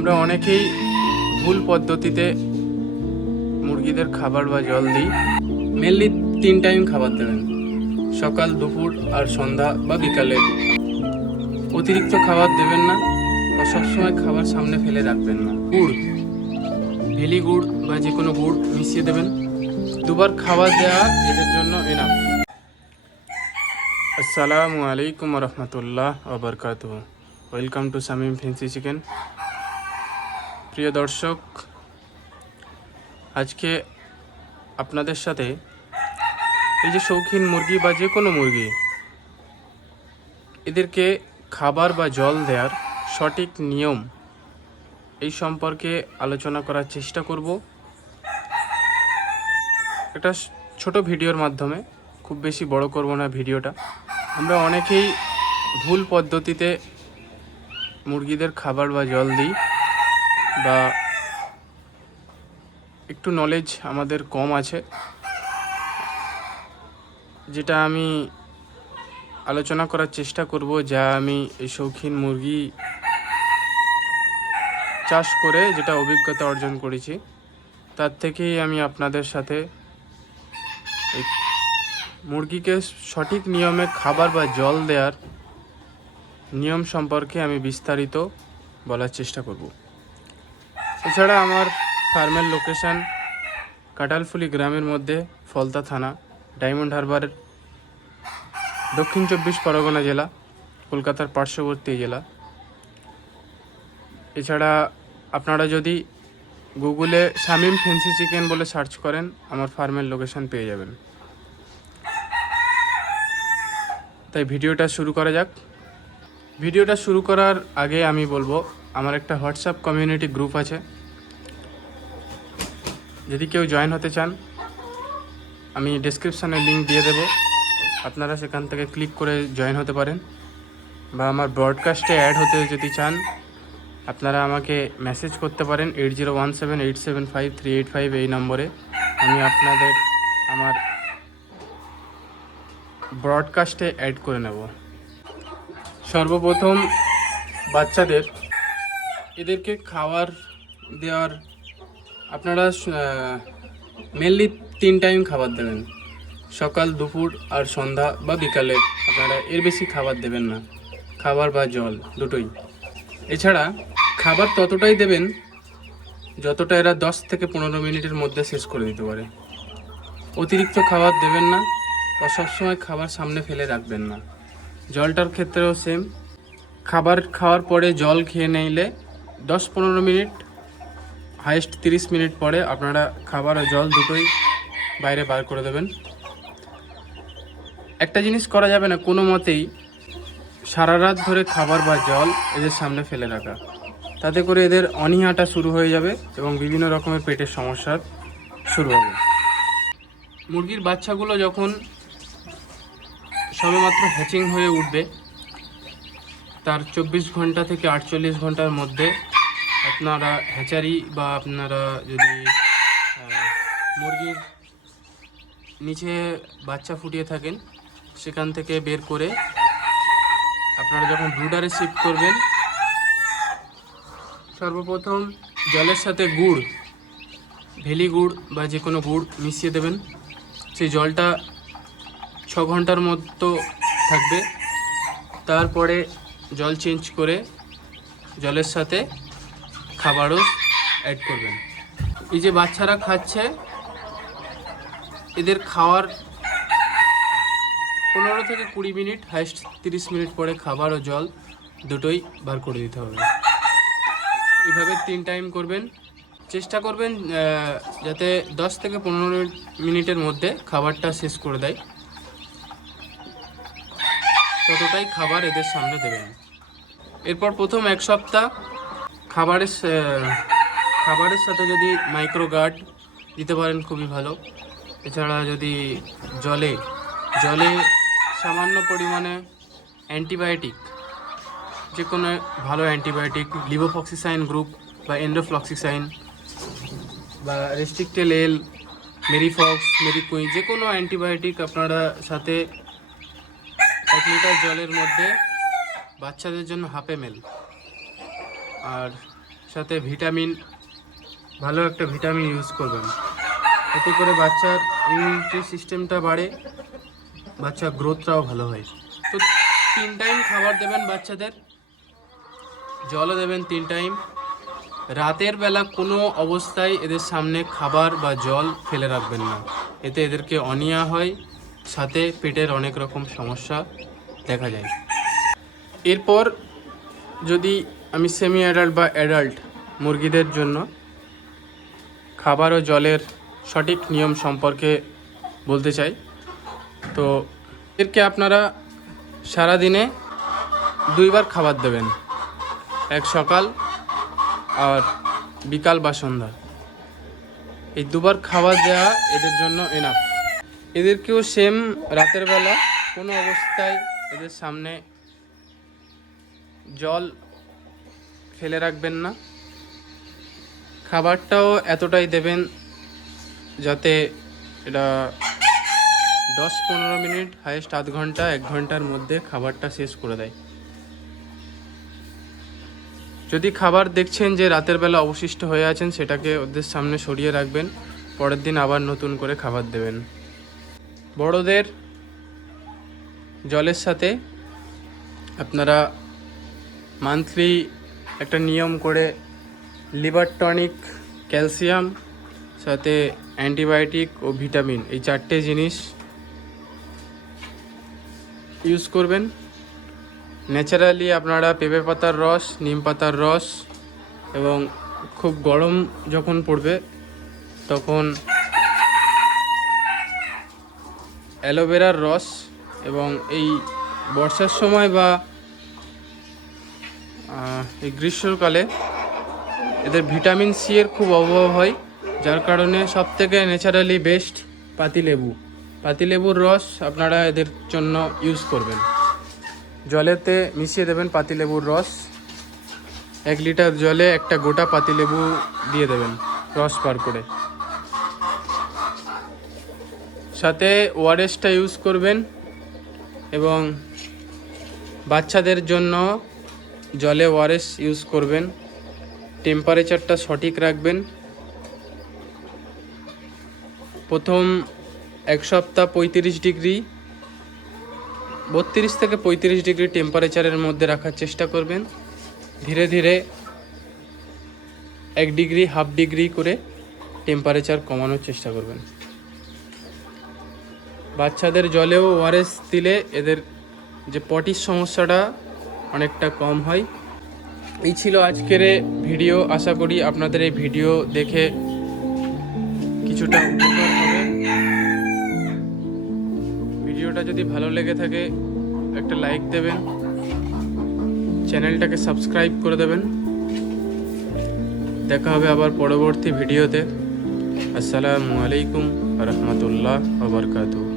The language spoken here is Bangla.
আমরা অনেকেই ভুল পদ্ধতিতে মুরগিদের খাবার বা জল দিই। মেনলি 3 টাইম খাবার দেবেন, সকাল, দুপুর আর সন্ধ্যা বা বিকালে। অতিরিক্ত খাবার দেবেন না বা সবসময় খাবার সামনে ফেলে রাখবেন না। গুড়, ভেলি গুড় বা যে কোনো গুড় মিশিয়ে দেবেন। দুবার খাবার দেওয়া এদের জন্য এনাফ। আসসালামু আলাইকুম রহমতুল্লাহ ওবরকাতুহু। Welcome to Shamim fancy chicken. প্রিয় দর্শক, আজকে আপনাদের সাথে এই যে শৌখিন মুরগি বা যে কোনো মুরগি, এদেরকে খাবার বা জল দেওয়ার সঠিক নিয়ম এই সম্পর্কে আলোচনা করার চেষ্টা করব একটা ছোট ভিডিওর মাধ্যমে। খুব বেশি বড় করব না ভিডিওটা। আমরা অনেকেই ভুল পদ্ধতিতে মুরগিদের খাবার বা জল দিই, বা একটু নলেজ আমাদের কম আছে, যেটা আমি আলোচনা করার চেষ্টা করব। যা আমি এই শৌখিন মুরগি চাষ করে যেটা অভিজ্ঞতা অর্জন করেছি, তার থেকেই আমি আপনাদের সাথে এই মুরগিকে সঠিক নিয়মে খাবার বা জল দেওয়ার নিয়ম সম্পর্কে আমি বিস্তারিত বলার চেষ্টা করব। এছাড়া আমার ফার্মের লোকেশান কাটালফুলি গ্রামের মধ্যে, ফলতা থানা, ডায়মন্ড হারবার, দক্ষিণ 24 পরগনা জেলা, কলকাতার পার্শ্ববর্তী জেলা। এছাড়া আপনারা যদি গুগলে শামীম ফ্যান্সি চিকেন বলে সার্চ করেন, আমার ফার্মের লোকেশান পেয়ে যাবেন। তাই ভিডিওটা শুরু করা যাক। ভিডিওটা শুরু করার আগে আমি বলবো, আমার একটা হোয়াটসঅ্যাপ কমিউনিটি গ্রুপ আছে। যদি কেউ জয়েন হতে চান, আমি ডেসক্রিপশানে লিঙ্ক দিয়ে দেব, আপনারা সেখান থেকে ক্লিক করে জয়েন হতে পারেন। বা আমার ব্রডকাস্টে অ্যাড হতে যদি চান, আপনারা আমাকে মেসেজ করতে পারেন 8017875385 এই নম্বরে। আমি আপনাদের আমার ব্রডকাস্টে অ্যাড করে নেব। সর্বপ্রথম বাচ্চাদের এদেরকে খাবার দেওয়ার আপনারা মেনলি 3 টাইম খাবার দেবেন, সকাল, দুপুর আর সন্ধ্যা বা বিকালে। আপনারা এর বেশি খাবার দেবেন না, খাবার বা জল দুটোই। এছাড়া খাবার ততটাই দেবেন যতটা এরা 10 থেকে 15 মিনিটের মধ্যে শেষ করে দিতে পারে। অতিরিক্ত খাবার দেবেন না বা সবসময় খাবার সামনে ফেলে রাখবেন না। জলটার ক্ষেত্রেও সেম। খাবার খাওয়ার পরে জল খেয়ে নিলে 10-15 মিনিট, হাইস্ট 30 মিনিট পরে আপনারা খাবার ও জল দুটোই বাইরে বার করে দেবেন। একটা জিনিস করা যাবে না কোনো মতেই, সারা রাত ধরে খাবার বা জল এদের সামনে ফেলে রাখা। তাতে করে এদের অনীহাটা শুরু হয়ে যাবে এবং বিভিন্ন রকমের পেটের সমস্যার শুরু হবে। মুরগির বাচ্চাগুলো যখন সবেমাত্র হ্যাচিং হয়ে উঠবে, তার 24 ঘন্টা থেকে 48 ঘন্টার মধ্যে আপনারা হ্যাচারি বা আপনারা যদি মুরগির নিচে বাচ্চা ফুটিয়ে থাকেন, সেখান থেকে বের করে আপনারা যখন ব্রুডারে শিফট করবেন, সর্বপ্রথম জলের সাথে গুড়, ভেলি গুড় বা যে কোনো গুড় মিশিয়ে দেবেন। সেই জলটা 6 ঘন্টার মতো থাকবে। তারপরে জল চেঞ্জ করে জলের সাথে খাবারও অ্যাড করবেন। এই যে বাচ্চারা খাচ্ছে, এদের খাওয়ার 15 থেকে 20 মিনিট, হাইস্ট 30 মিনিট পরে খাবার ও জল দুটোই বার করে দিতে হবে। এভাবে 3 টাইম করবেন। চেষ্টা করবেন যাতে 10 থেকে 15 মিনিটের মধ্যে খাবারটা শেষ করে দেয়, ততটাই খাবার এদের সামনে দেবেন। এরপর প্রথম 1 সপ্তাহ খাবারের সাথে যদি মাইক্রো গার্ড দিতে পারেন খুবই ভালো। এছাড়া যদি জলে সামান্য পরিমাণে অ্যান্টিবায়োটিক, যে কোনো ভালো অ্যান্টিবায়োটিক, লিভোফ্লক্সিসাইন গ্রুপ বা এন্ডোফ্লক্সিসাইন বা রেস্ট্রিক্টেল এল, মেরিফক্স, মেরিকুইন, যে কোনো অ্যান্টিবায়োটিক আপনারা সাথে 1 লিটার জলের মধ্যে বাচ্চাদের জন্য 1/2 ml, আর সাথে ভিটামিন, ভালো একটা ভিটামিন ইউজ করবেন। এতে করে বাচ্চার ইমিউনিটি সিস্টেমটা বাড়ে, বাচ্চার গ্রোথটাও ভালো হয়। তো 3 টাইম খাবার দেবেন বাচ্চাদের, জলও দেবেন 3 টাইম। রাতের বেলা কোনো অবস্থায় এদের সামনে খাবার বা জল ফেলে রাখবেন না, এতে এদেরকে অনিয়া হয়, সাথে পেটের অনেক রকম সমস্যা দেখা যায়। এরপর যদি আমি সেমি অ্যাডাল্ট বা অ্যাডাল্ট মুরগিদের জন্য খাবার ও জলের সঠিক নিয়ম সম্পর্কে বলতে চাই। তো এদেরকে আপনারা সারাদিনে 2 বার খাবার দেবেন, এক সকাল আর বিকাল বা সন্ধ্যা। এই 2 বার খাবার দেওয়া এদের জন্য এনাফ। এদেরকেও সেম রাতের বেলা কোনো অবস্থায় এদের সামনে জল ফেলে রাখবেন না। খাবারটাও এতটাই দেবেন যাতে এটা 10-15 মিনিট, হাইয়েস্ট আধ ঘন্টা 1 ঘন্টার মধ্যে খাবারটা শেষ করে দেয়। যদি খাবার দেখছেন যে রাতের বেলা অবশিষ্ট হয়ে আছেন, সেটাকে ওদের সামনে সরিয়ে রাখবেন, পরের দিন আবার নতুন করে খাবার দেবেন। বড়দের জলের সাথে আপনারা মান্থলি একটা নিয়ম করে লিভার টনিক, ক্যালসিয়াম, সাথে অ্যান্টিবায়োটিক ও ভিটামিন, এই 4টে জিনিস ইউজ করবেন। ন্যাচারালি আপনারা পেঁপে পাতার রস, নিম পাতার রস এবং খুব গরম যখন পড়বে তখন অ্যালোভেরার রস, এবং এই বর্ষার সময় বা এই গ্রীষ্মকালে এদের ভিটামিন সি এর খুব অভাব হয়, যার কারণে সবথেকে ন্যাচারালি বেস্ট পাতিলেবু। পাতিলেবুর রস আপনারা এদের জন্য ইউজ করবেন। জলেতে মিশিয়ে দেবেন পাতিলেবুর রস, 1 লিটার জলে একটা গোটা পাতিলেবু দিয়ে দেবেন রস বার করে। সাথে ওআরএসটা ইউজ করবেন, এবং বাচ্চাদের জন্য জলে ওআরএস ইউজ করবেন। টেম্পারেচারটা সঠিক রাখবেন। প্রথম 1 সপ্তাহ 35 ডিগ্রি, 32 থেকে 35 ডিগ্রি টেম্পারেচারের মধ্যে রাখার চেষ্টা করবেন। ধীরে ধীরে 1 ডিগ্রি, হাফ ডিগ্রি করে টেম্পারেচার কমানোর চেষ্টা করবেন। বাচ্চাদের জলেও ওআরএস দিলে এদের যে পটির সমস্যাটা অনেকটা কম হয়। এই ছিল আজকের ভিডিও। আশা করি আপনাদের এই ভিডিও দেখে কিছুটা উপকার হবে। ভিডিওটা যদি ভালো লেগে থাকে একটা লাইক দেবেন, চ্যানেলটাকে সাবস্ক্রাইব করে দেবেন। দেখা হবে আবার পরবর্তী ভিডিওতে। আসসালামু আলাইকুম ওয়া রাহমাতুল্লাহি ওয়া বারাকাতুহু।